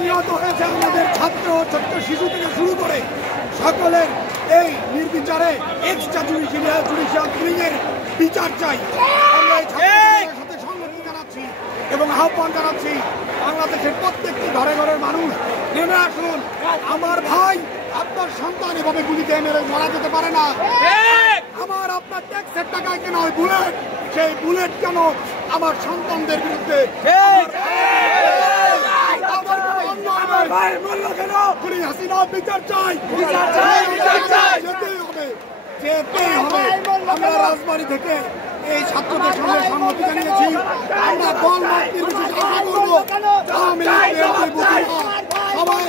নিহত হয়েছে আমাদের ছাত্র ছোট্ট শিশু থেকে শুরু করে সকলের এই নির্বিচারে এক্সট্রা জুডিশিয়াল কিলিংয়ের বিচার চাই। আমরা এই ছাত্রদের সাথে সংহতি জানাচ্ছি এবং আহ্বান জানাচ্ছি বাংলাদেশের প্রত্যেকটি ঘরে ঘরের মানুষ নেমে আসুন। আমার ভাই আপনার সন্তান এভাবে গুলিতে মেরে মারা যেতে পারে না। আমার আপনার ট্যাক্সের টাকায় কেনা হয় বুলেট, সেই বুলেট কেন আমার সন্তানদের বিরুদ্ধে বিচার চাই, যেতেই হবে। আমরা রাজবাড়ী থেকে এই ছাত্রদের সঙ্গে সংহতি জানিয়েছি। আমরা দল মত নির্বিশেষে আশা করবো সবাই